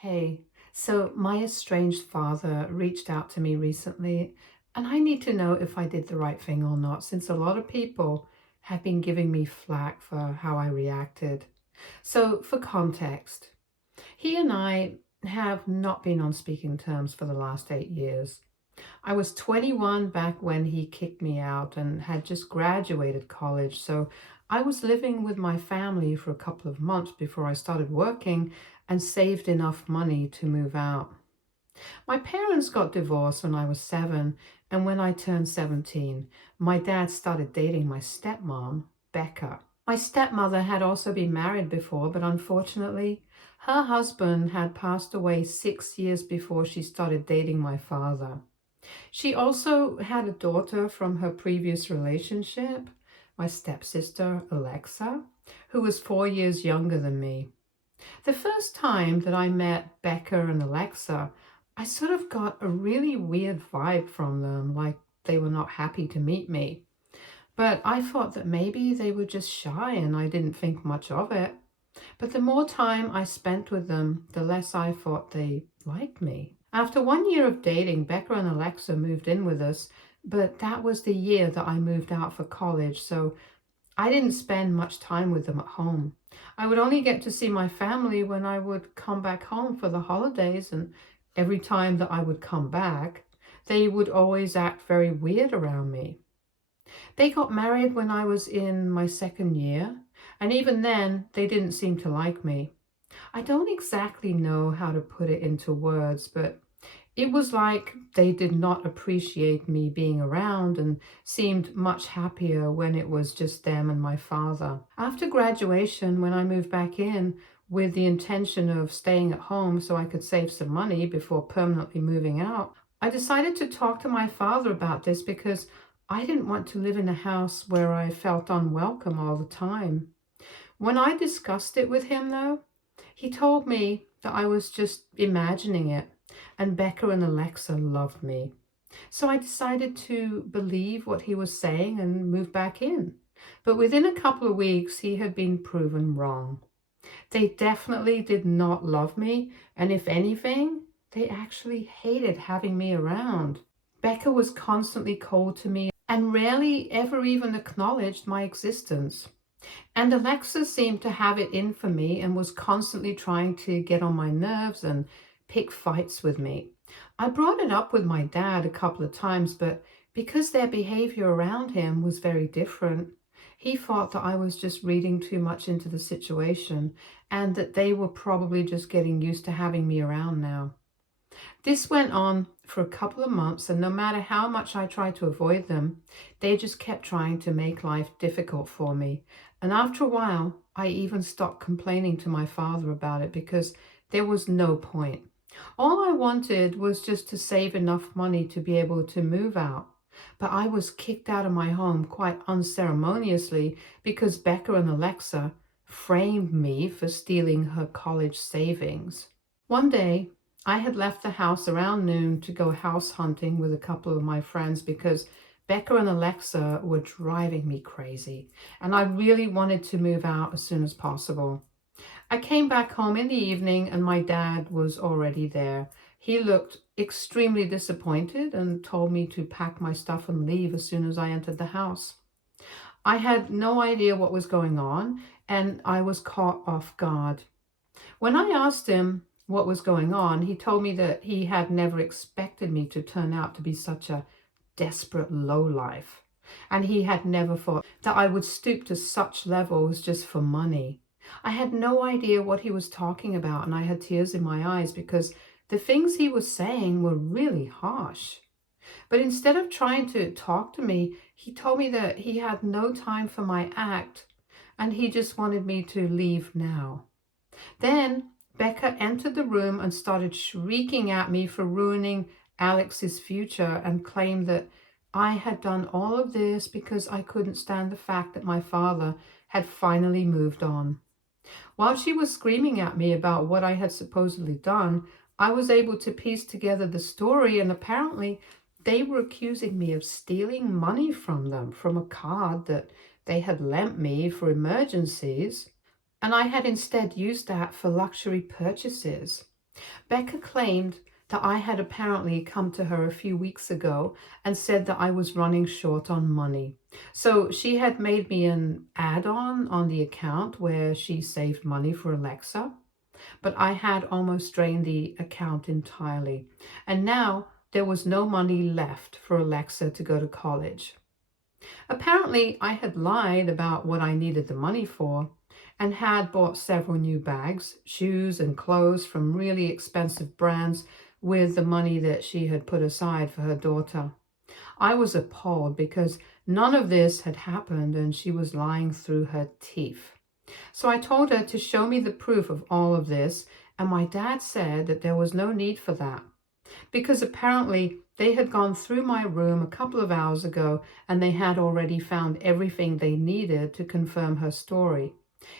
Hey, so my estranged father reached out to me recently, and I need to know if I did the right thing or not, since a lot of people have been giving me flack for how I reacted. So, for context, he and I have not been on speaking terms for the last 8 years. I was 21 back when he kicked me out and had just graduated college, so I was living with my family for a couple of months before I started working and saved enough money to move out. My parents got divorced when I was 7, and when I turned 17, my dad started dating my stepmom, Becca. My stepmother had also been married before, but unfortunately, her husband had passed away 6 years before she started dating my father. She also had a daughter from her previous relationship, my stepsister, Alexa, who was 4 years younger than me. The first time that I met Becca and Alexa, I sort of got a really weird vibe from them, like they were not happy to meet me. But I thought that maybe they were just shy and I didn't think much of it. But the more time I spent with them, the less I thought they liked me. After 1 year of dating, Becca and Alexa moved in with us, but that was the year that I moved out for college, so I didn't spend much time with them at home. I would only get to see my family when I would come back home for the holidays, and every time that I would come back, they would always act very weird around me. They got married when I was in my second year, and even then, they didn't seem to like me. I don't exactly know how to put it into words, but it was like they did not appreciate me being around and seemed much happier when it was just them and my father. After graduation, when I moved back in with the intention of staying at home so I could save some money before permanently moving out, I decided to talk to my father about this because I didn't want to live in a house where I felt unwelcome all the time. When I discussed it with him, though, he told me that I was just imagining it, and Becca and Alexa loved me. So I decided to believe what he was saying and move back in. But within a couple of weeks, he had been proven wrong. They definitely did not love me, and if anything, they actually hated having me around. Becca was constantly cold to me and rarely ever even acknowledged my existence. And Alexa seemed to have it in for me and was constantly trying to get on my nerves and pick fights with me. I brought it up with my dad a couple of times, but because their behavior around him was very different, he thought that I was just reading too much into the situation and that they were probably just getting used to having me around now. This went on for a couple of months, and no matter how much I tried to avoid them, they just kept trying to make life difficult for me. And after a while, I even stopped complaining to my father about it because there was no point. All I wanted was just to save enough money to be able to move out. But I was kicked out of my home quite unceremoniously because Becca and Alexa framed me for stealing her college savings. One day, I had left the house around noon to go house hunting with a couple of my friends because Becca and Alexa were driving me crazy, and I really wanted to move out as soon as possible. I came back home in the evening and my dad was already there. He looked extremely disappointed and told me to pack my stuff and leave as soon as I entered the house. I had no idea what was going on and I was caught off guard. When I asked him what was going on, he told me that he had never expected me to turn out to be such a desperate lowlife, and he had never thought that I would stoop to such levels just for money. I had no idea what he was talking about, and I had tears in my eyes because the things he was saying were really harsh. But instead of trying to talk to me, he told me that he had no time for my act and he just wanted me to leave now. Then Becca entered the room and started shrieking at me for ruining Alex's future and claimed that I had done all of this because I couldn't stand the fact that my father had finally moved on. While she was screaming at me about what I had supposedly done, I was able to piece together the story, and apparently they were accusing me of stealing money from them from a card that they had lent me for emergencies, and I had instead used that for luxury purchases. Becca claimed that I had apparently come to her a few weeks ago and said that I was running short on money. So she had made me an add-on on the account where she saved money for Alexa, but I had almost drained the account entirely. And now there was no money left for Alexa to go to college. Apparently, I had lied about what I needed the money for and had bought several new bags, shoes, and clothes from really expensive brands with the money that she had put aside for her daughter. I was appalled because none of this had happened and she was lying through her teeth. So I told her to show me the proof of all of this, and my dad said that there was no need for that because apparently they had gone through my room a couple of hours ago and they had already found everything they needed to confirm her story.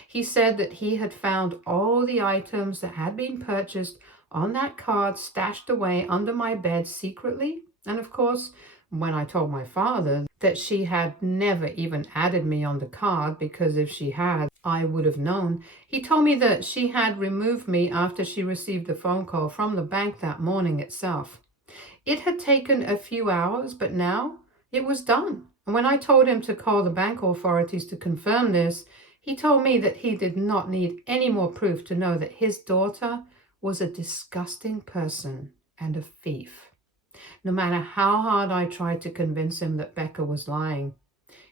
He said that he had found all the items that had been purchased on that card stashed away under my bed secretly. And of course, when I told my father that she had never even added me on the card, because if she had, I would have known, he told me that she had removed me after she received a phone call from the bank that morning itself. It had taken a few hours, but now it was done. And when I told him to call the bank authorities to confirm this, he told me that he did not need any more proof to know that his daughter was a disgusting person and a thief. No matter how hard I tried to convince him that Becca was lying,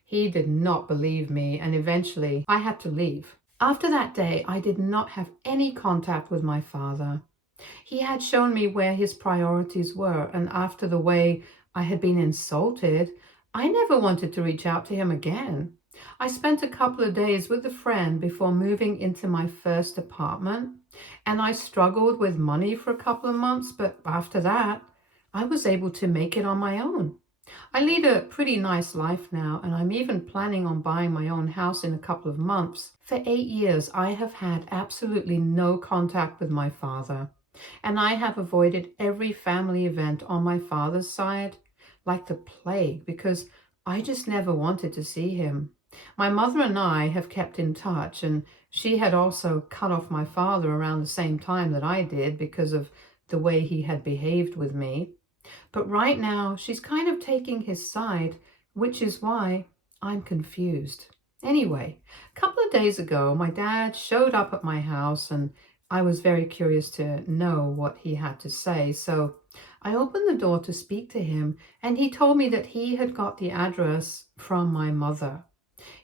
he did not believe me, and eventually I had to leave. After that day, I did not have any contact with my father. He had shown me where his priorities were, and after the way I had been insulted, I never wanted to reach out to him again. I spent a couple of days with a friend before moving into my first apartment, and I struggled with money for a couple of months, but after that, I was able to make it on my own. I lead a pretty nice life now, and I'm even planning on buying my own house in a couple of months. For 8 years, I have had absolutely no contact with my father, and I have avoided every family event on my father's side like the plague because I just never wanted to see him. My mother and I have kept in touch, and she had also cut off my father around the same time that I did because of the way he had behaved with me. But right now, she's kind of taking his side, which is why I'm confused. Anyway, a couple of days ago, my dad showed up at my house and I was very curious to know what he had to say. So I opened the door to speak to him, and he told me that he had got the address from my mother.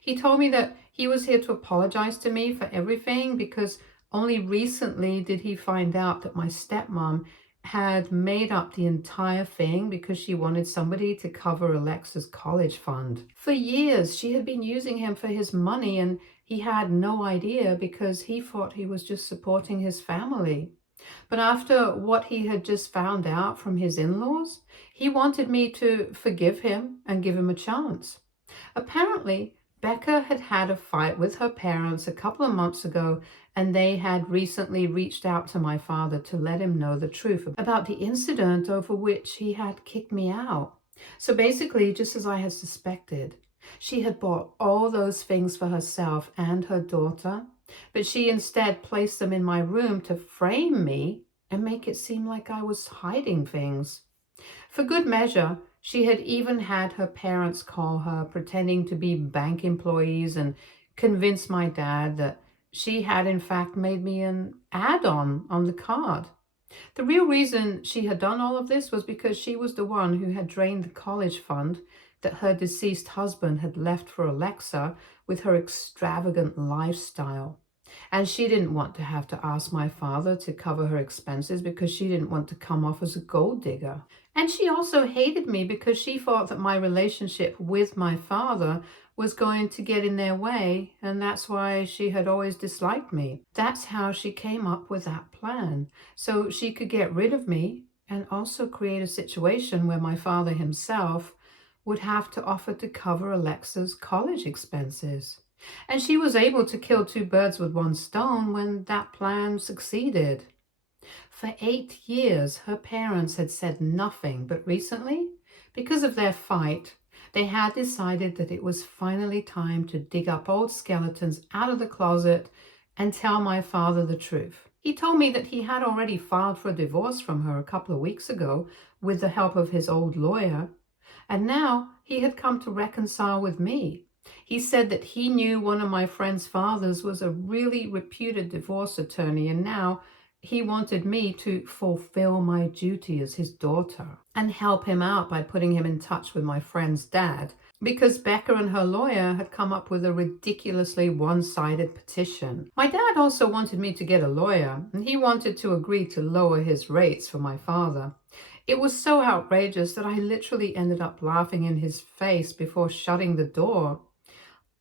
He told me that he was here to apologize to me for everything because only recently did he find out that my stepmom had made up the entire thing because she wanted somebody to cover Alexa's college fund. For years, she had been using him for his money, and he had no idea because he thought he was just supporting his family. But after what he had just found out from his in-laws, he wanted me to forgive him and give him a chance. Apparently, Becca had had a fight with her parents a couple of months ago, and they had recently reached out to my father to let him know the truth about the incident over which he had kicked me out. So basically, just as I had suspected, she had bought all those things for herself and her daughter, but she instead placed them in my room to frame me and make it seem like I was hiding things. For good measure, she had even had her parents call her, pretending to be bank employees, and convince my dad that she had in fact made me an add-on on the card. The real reason she had done all of this was because she was the one who had drained the college fund that her deceased husband had left for Alexa with her extravagant lifestyle. And she didn't want to have to ask my father to cover her expenses because she didn't want to come off as a gold digger. And she also hated me because she thought that my relationship with my father was going to get in their way, and that's why she had always disliked me. That's how she came up with that plan, so she could get rid of me and also create a situation where my father himself would have to offer to cover Alexa's college expenses. And she was able to kill two birds with one stone when that plan succeeded. For 8 years, her parents had said nothing, but recently, because of their fight, they had decided that it was finally time to dig up old skeletons out of the closet and tell my father the truth. He told me that he had already filed for a divorce from her a couple of weeks ago with the help of his old lawyer, and now he had come to reconcile with me. He said that he knew one of my friend's fathers was a really reputed divorce attorney, and now he wanted me to fulfill my duty as his daughter and help him out by putting him in touch with my friend's dad, because Becca and her lawyer had come up with a ridiculously one-sided petition. My dad also wanted me to get a lawyer, and he wanted to agree to lower his rates for my father. It was so outrageous that I literally ended up laughing in his face before shutting the door.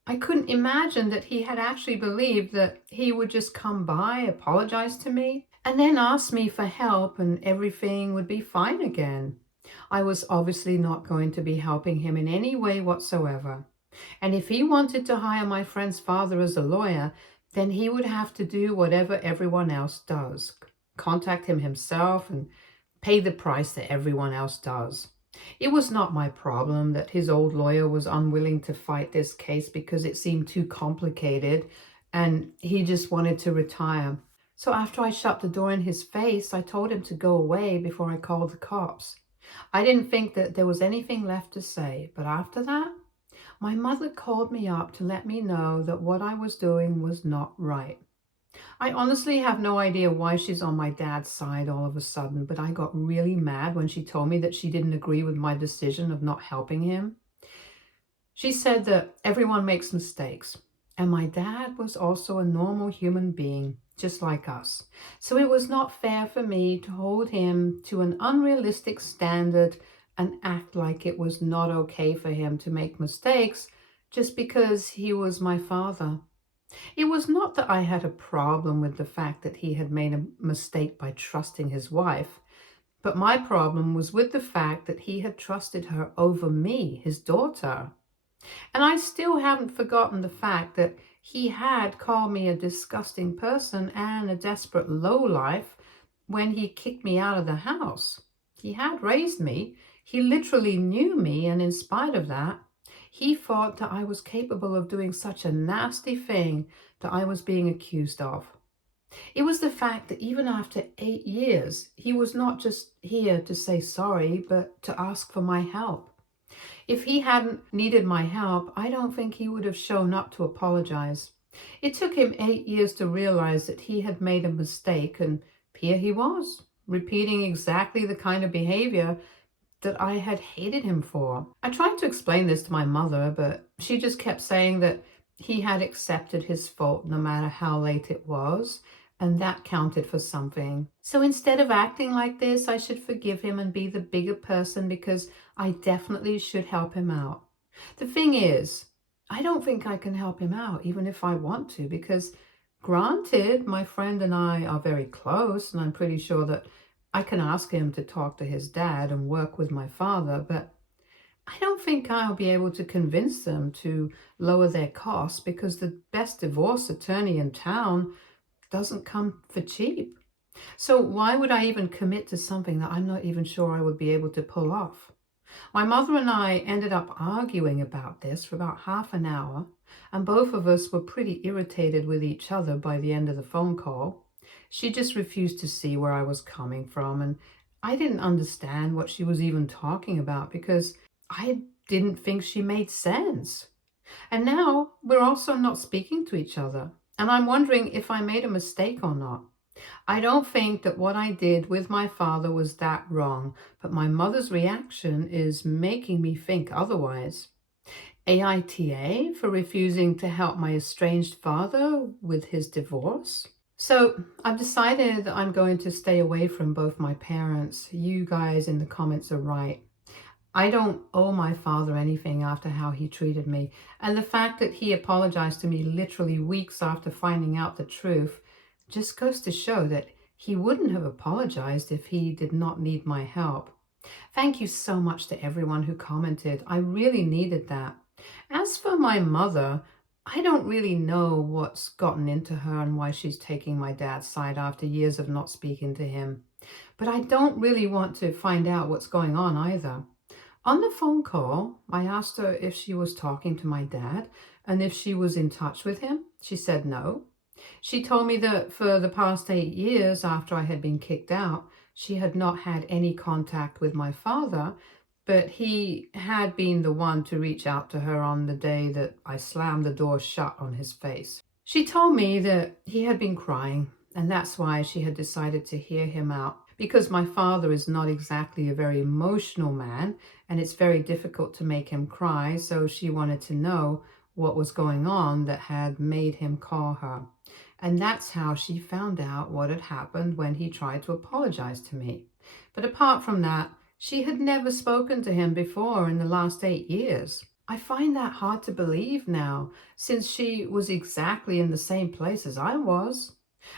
I couldn't imagine that he had actually believed that he would just come by, apologize to me, and then ask me for help and everything would be fine again. I was obviously not going to be helping him in any way whatsoever. And if he wanted to hire my friend's father as a lawyer, then he would have to do whatever everyone else does. Contact him himself and pay the price that everyone else does. It was not my problem that his old lawyer was unwilling to fight this case because it seemed too complicated and he just wanted to retire. So after I shut the door in his face, I told him to go away before I called the cops. I didn't think that there was anything left to say, but after that, my mother called me up to let me know that what I was doing was not right. I honestly have no idea why she's on my dad's side all of a sudden, but I got really mad when she told me that she didn't agree with my decision of not helping him. She said that everyone makes mistakes, and my dad was also a normal human being, just like us. So it was not fair for me to hold him to an unrealistic standard and act like it was not okay for him to make mistakes just because he was my father. It was not that I had a problem with the fact that he had made a mistake by trusting his wife, but my problem was with the fact that he had trusted her over me, his daughter. And I still haven't forgotten the fact that he had called me a disgusting person and a desperate lowlife when he kicked me out of the house. He had raised me. He literally knew me, and in spite of that, he thought that I was capable of doing such a nasty thing that I was being accused of. It was the fact that even after 8 years, he was not just here to say sorry, but to ask for my help. If he hadn't needed my help, I don't think he would have shown up to apologize. It took him 8 years to realize that he had made a mistake, and here he was, repeating exactly the kind of behavior that I had hated him for. I tried to explain this to my mother, but she just kept saying that he had accepted his fault no matter how late it was, and that counted for something. So instead of acting like this, I should forgive him and be the bigger person because I definitely should help him out. The thing is, I don't think I can help him out even if I want to, because granted, my friend and I are very close, and I'm pretty sure that I can ask him to talk to his dad and work with my father, but I don't think I'll be able to convince them to lower their costs because the best divorce attorney in town doesn't come for cheap. So why would I even commit to something that I'm not even sure I would be able to pull off? My mother and I ended up arguing about this for about half an hour, and both of us were pretty irritated with each other by the end of the phone call. She just refused to see where I was coming from, and I didn't understand what she was even talking about because I didn't think she made sense. And now we're also not speaking to each other, and I'm wondering if I made a mistake or not. I don't think that what I did with my father was that wrong, but my mother's reaction is making me think otherwise. AITA for refusing to help my estranged father with his divorce? So I've decided that I'm going to stay away from both my parents. You guys in the comments are right. I don't owe my father anything after how he treated me. And the fact that he apologized to me literally weeks after finding out the truth just goes to show that he wouldn't have apologized if he did not need my help. Thank you so much to everyone who commented. I really needed that. As for my mother, I don't really know what's gotten into her and why she's taking my dad's side after years of not speaking to him. But I don't really want to find out what's going on either. On the phone call, I asked her if she was talking to my dad and if she was in touch with him. She said no. She told me that for the past 8 years after I had been kicked out, she had not had any contact with my father, but he had been the one to reach out to her on the day that I slammed the door shut on his face. She told me that he had been crying, and that's why she had decided to hear him out. Because my father is not exactly a very emotional man, and it's very difficult to make him cry, so she wanted to know what was going on that had made him call her. And that's how she found out what had happened when he tried to apologize to me. But apart from that, she had never spoken to him before in the last 8 years. I find that hard to believe now, since she was exactly in the same place as I was.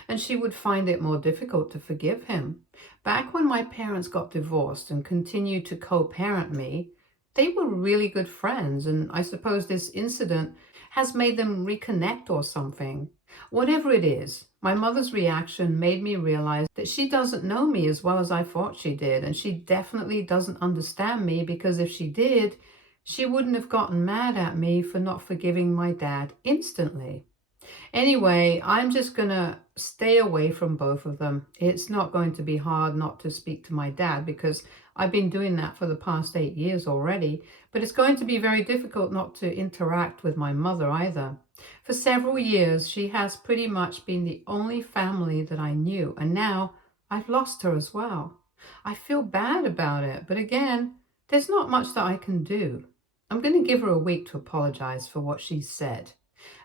And she would find it more difficult to forgive him. Back when my parents got divorced and continued to co-parent me, they were really good friends, and I suppose this incident has made them reconnect or something. Whatever it is, my mother's reaction made me realize that she doesn't know me as well as I thought she did, and she definitely doesn't understand me, because if she did, she wouldn't have gotten mad at me for not forgiving my dad instantly. Anyway, I'm just going to stay away from both of them. It's not going to be hard not to speak to my dad, because I've been doing that for the past 8 years already. But it's going to be very difficult not to interact with my mother either. For several years, she has pretty much been the only family that I knew, and now I've lost her as well. I feel bad about it, but again, there's not much that I can do. I'm going to give her a week to apologize for what she said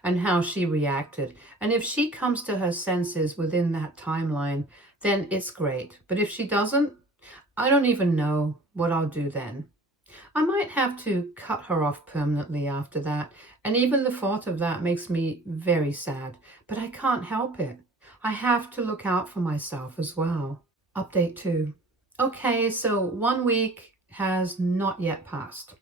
and how she reacted. And if she comes to her senses within that timeline, then it's great. But if she doesn't, I don't even know what I'll do then. I might have to cut her off permanently after that. And even the thought of that makes me very sad. But I can't help it. I have to look out for myself as well. Update 2. Okay, so 1 week has not yet passed.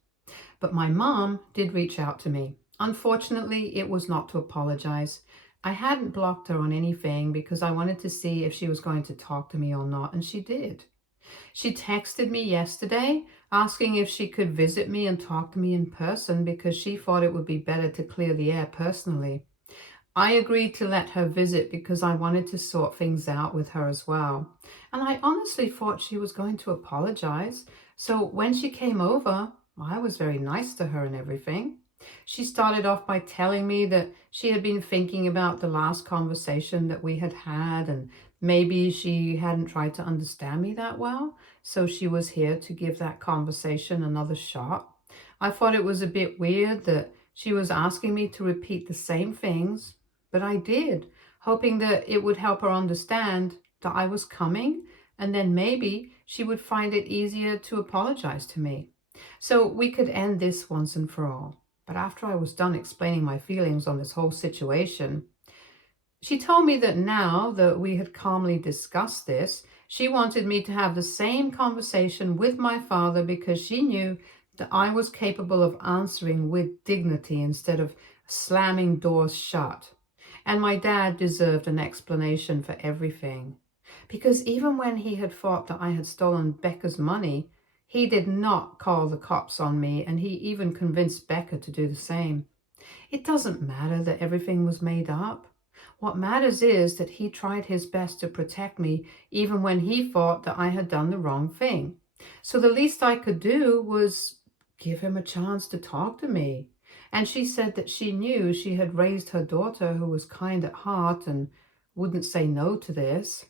But my mom did reach out to me. Unfortunately, it was not to apologize. I hadn't blocked her on anything because I wanted to see if she was going to talk to me or not, and she did. She texted me yesterday asking if she could visit me and talk to me in person because she thought it would be better to clear the air personally. I agreed to let her visit because I wanted to sort things out with her as well. And I honestly thought she was going to apologize. So when she came over, I was very nice to her and everything. She started off by telling me that she had been thinking about the last conversation that we had had, and maybe she hadn't tried to understand me that well, so she was here to give that conversation another shot. I thought it was a bit weird that she was asking me to repeat the same things, but I did, hoping that it would help her understand that I was coming, and then maybe she would find it easier to apologize to me, so we could end this once and for all. But after I was done explaining my feelings on this whole situation, she told me that now that we had calmly discussed this, she wanted me to have the same conversation with my father because she knew that I was capable of answering with dignity instead of slamming doors shut. And my dad deserved an explanation for everything. Because even when he had thought that I had stolen Becca's money, he did not call the cops on me, and he even convinced Becca to do the same. It doesn't matter that everything was made up. What matters is that he tried his best to protect me even when he thought that I had done the wrong thing. So the least I could do was give him a chance to talk to me. And she said that she knew she had raised her daughter, who was kind at heart and wouldn't say no to this.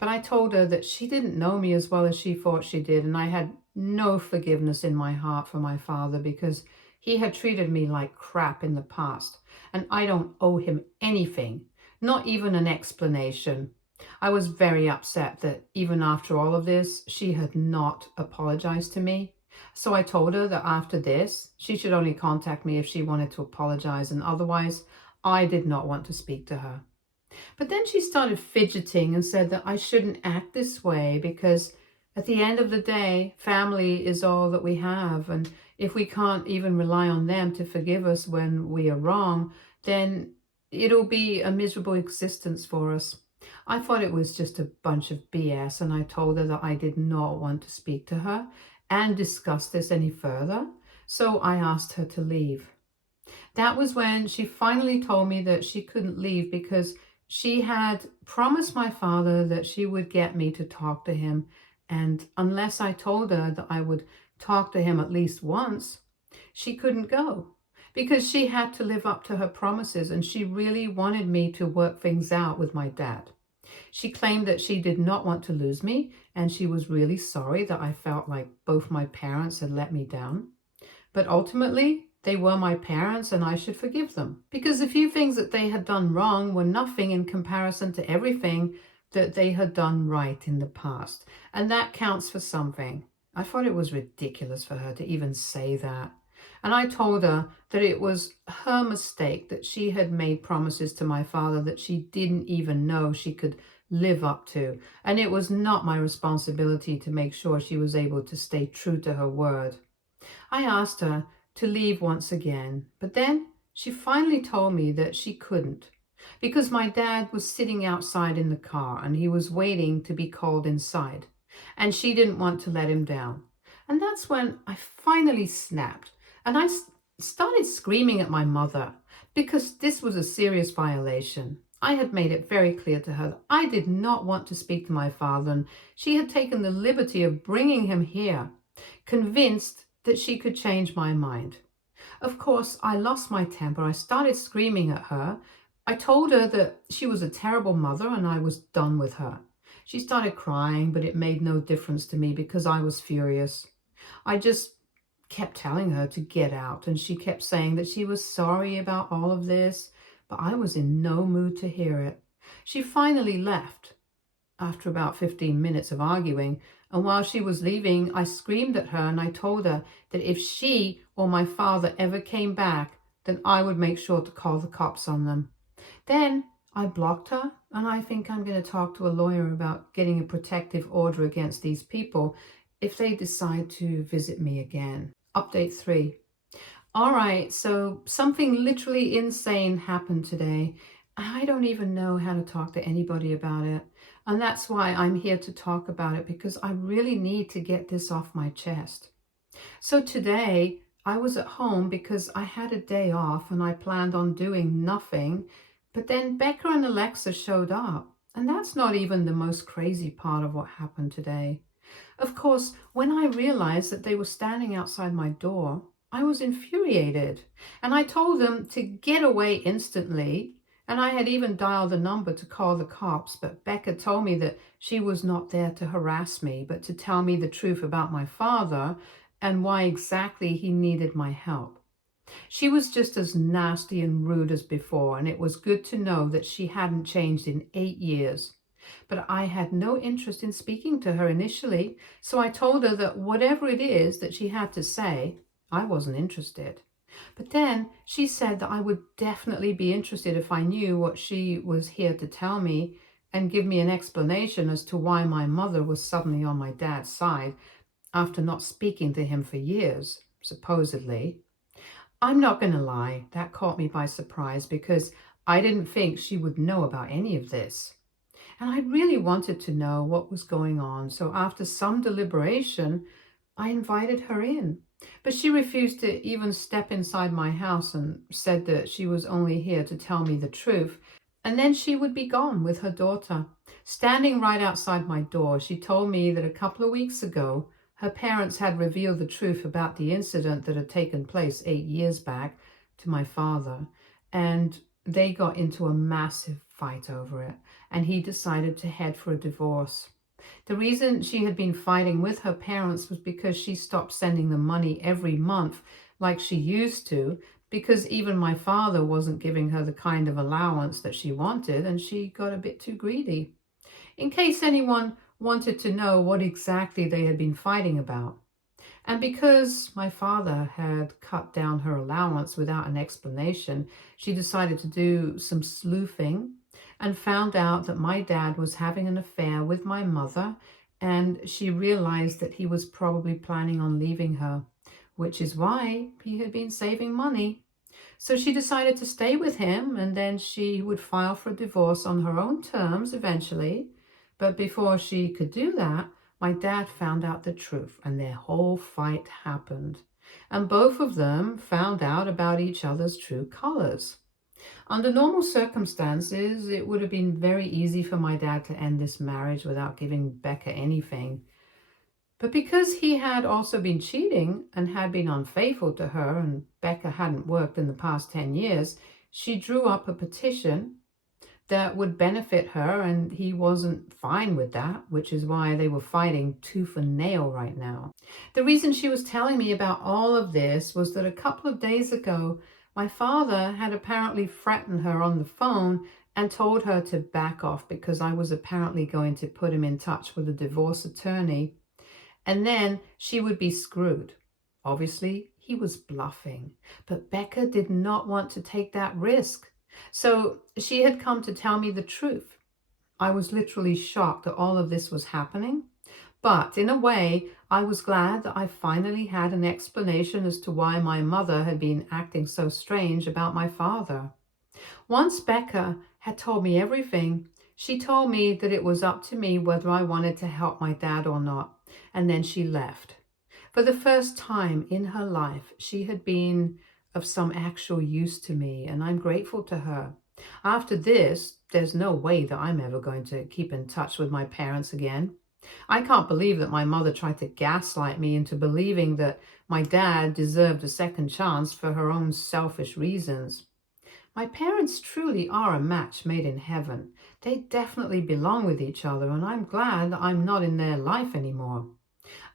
But I told her that she didn't know me as well as she thought she did, and I had no forgiveness in my heart for my father because he had treated me like crap in the past, and I don't owe him anything, not even an explanation. I was very upset that even after all of this, she had not apologized to me. So I told her that after this, she should only contact me if she wanted to apologize, and otherwise, I did not want to speak to her. But then she started fidgeting and said that I shouldn't act this way because at the end of the day, family is all that we have. And if we can't even rely on them to forgive us when we are wrong, then it'll be a miserable existence for us. I thought it was just a bunch of BS, and I told her that I did not want to speak to her and discuss this any further. So I asked her to leave. That was when she finally told me that she couldn't leave because She had promised my father that she would get me to talk to him, and unless I told her that I would talk to him at least once, she couldn't go because she had to live up to her promises and she really wanted me to work things out with my dad. She claimed that she did not want to lose me and she was really sorry that I felt like both my parents had let me down. But ultimately, they were my parents and I should forgive them because the few things that they had done wrong were nothing in comparison to everything that they had done right in the past. And that counts for something. I thought it was ridiculous for her to even say that. And I told her that it was her mistake that she had made promises to my father that she didn't even know she could live up to. And it was not my responsibility to make sure she was able to stay true to her word. I asked her to leave once again, but then she finally told me that she couldn't because my dad was sitting outside in the car and he was waiting to be called inside, and she didn't want to let him down. And that's when I finally snapped and I started screaming at my mother because this was a serious violation. I had made it very clear to her that I did not want to speak to my father, and she had taken the liberty of bringing him here, convinced that she could change my mind. Of course, I lost my temper. I started screaming at her. I told her that she was a terrible mother and I was done with her. She started crying, but it made no difference to me because I was furious. I just kept telling her to get out, and she kept saying that she was sorry about all of this, but I was in no mood to hear it. She finally left after about 15 minutes of arguing, and while she was leaving, I screamed at her and I told her that if she or my father ever came back, then I would make sure to call the cops on them. Then I blocked her, and I think I'm going to talk to a lawyer about getting a protective order against these people if they decide to visit me again. Update 3. All right, so something literally insane happened today. I don't even know how to talk to anybody about it. And that's why I'm here to talk about it, because I really need to get this off my chest. So today I was at home because I had a day off and I planned on doing nothing. But then Becca and Alexa showed up. And that's not even the most crazy part of what happened today. Of course, when I realized that they were standing outside my door, I was infuriated, and I told them to get away instantly, and I had even dialed a number to call the cops, but Becca told me that she was not there to harass me, but to tell me the truth about my father and why exactly he needed my help. She was just as nasty and rude as before, and it was good to know that she hadn't changed in 8 years. But I had no interest in speaking to her initially, so I told her that whatever it is that she had to say, I wasn't interested. But then she said that I would definitely be interested if I knew what she was here to tell me and give me an explanation as to why my mother was suddenly on my dad's side after not speaking to him for years, supposedly. I'm not going to lie, that caught me by surprise because I didn't think she would know about any of this. And I really wanted to know what was going on, so after some deliberation, I invited her in. But she refused to even step inside my house and said that she was only here to tell me the truth, and then she would be gone with her daughter. Standing right outside my door, she told me that a couple of weeks ago, her parents had revealed the truth about the incident that had taken place 8 years back to my father, and they got into a massive fight over it, and he decided to head for a divorce. The reason she had been fighting with her parents was because she stopped sending them money every month like she used to, because even my father wasn't giving her the kind of allowance that she wanted, and she got a bit too greedy. In case anyone wanted to know what exactly they had been fighting about. And because my father had cut down her allowance without an explanation, she decided to do some sleuthing and found out that my dad was having an affair with my mother, and she realized that he was probably planning on leaving her, which is why he had been saving money. So she decided to stay with him, and then she would file for divorce on her own terms eventually. But before she could do that, my dad found out the truth, and their whole fight happened. And both of them found out about each other's true colors. Under normal circumstances, it would have been very easy for my dad to end this marriage without giving Becca anything. But because he had also been cheating and had been unfaithful to her, and Becca hadn't worked in the past 10 years, she drew up a petition that would benefit her, and he wasn't fine with that, which is why they were fighting tooth and nail right now. The reason she was telling me about all of this was that a couple of days ago, my father had apparently threatened her on the phone and told her to back off because I was apparently going to put him in touch with a divorce attorney, and then she would be screwed. Obviously, he was bluffing, but Becca did not want to take that risk. So she had come to tell me the truth. I was literally shocked that all of this was happening. But in a way, I was glad that I finally had an explanation as to why my mother had been acting so strange about my father. Once Becca had told me everything, she told me that it was up to me whether I wanted to help my dad or not, and then she left. For the first time in her life, she had been of some actual use to me, and I'm grateful to her. After this, there's no way that I'm ever going to keep in touch with my parents again. I can't believe that my mother tried to gaslight me into believing that my dad deserved a second chance for her own selfish reasons. My parents truly are a match made in heaven. They definitely belong with each other, and I'm glad that I'm not in their life anymore.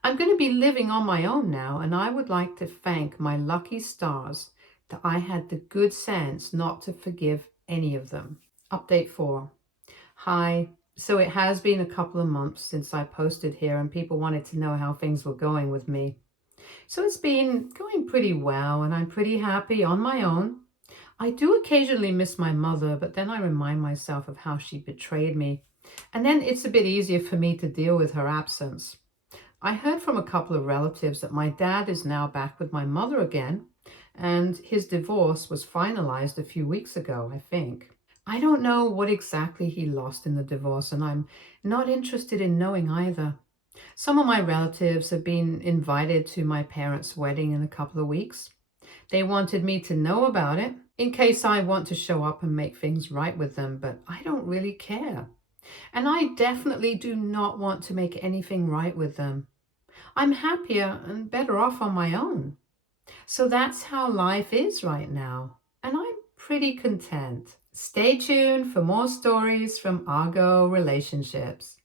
I'm going to be living on my own now, and I would like to thank my lucky stars that I had the good sense not to forgive any of them. Update 4. Hi. So it has been a couple of months since I posted here, and people wanted to know how things were going with me. So it's been going pretty well, and I'm pretty happy on my own. I do occasionally miss my mother, but then I remind myself of how she betrayed me. And then it's a bit easier for me to deal with her absence. I heard from a couple of relatives that my dad is now back with my mother again, and his divorce was finalized a few weeks ago, I think. I don't know what exactly he lost in the divorce, and I'm not interested in knowing either. Some of my relatives have been invited to my parents' wedding in a couple of weeks. They wanted me to know about it in case I want to show up and make things right with them, but I don't really care. And I definitely do not want to make anything right with them. I'm happier and better off on my own. So that's how life is right now. And I'm pretty content. Stay tuned for more stories from Argo Relationships.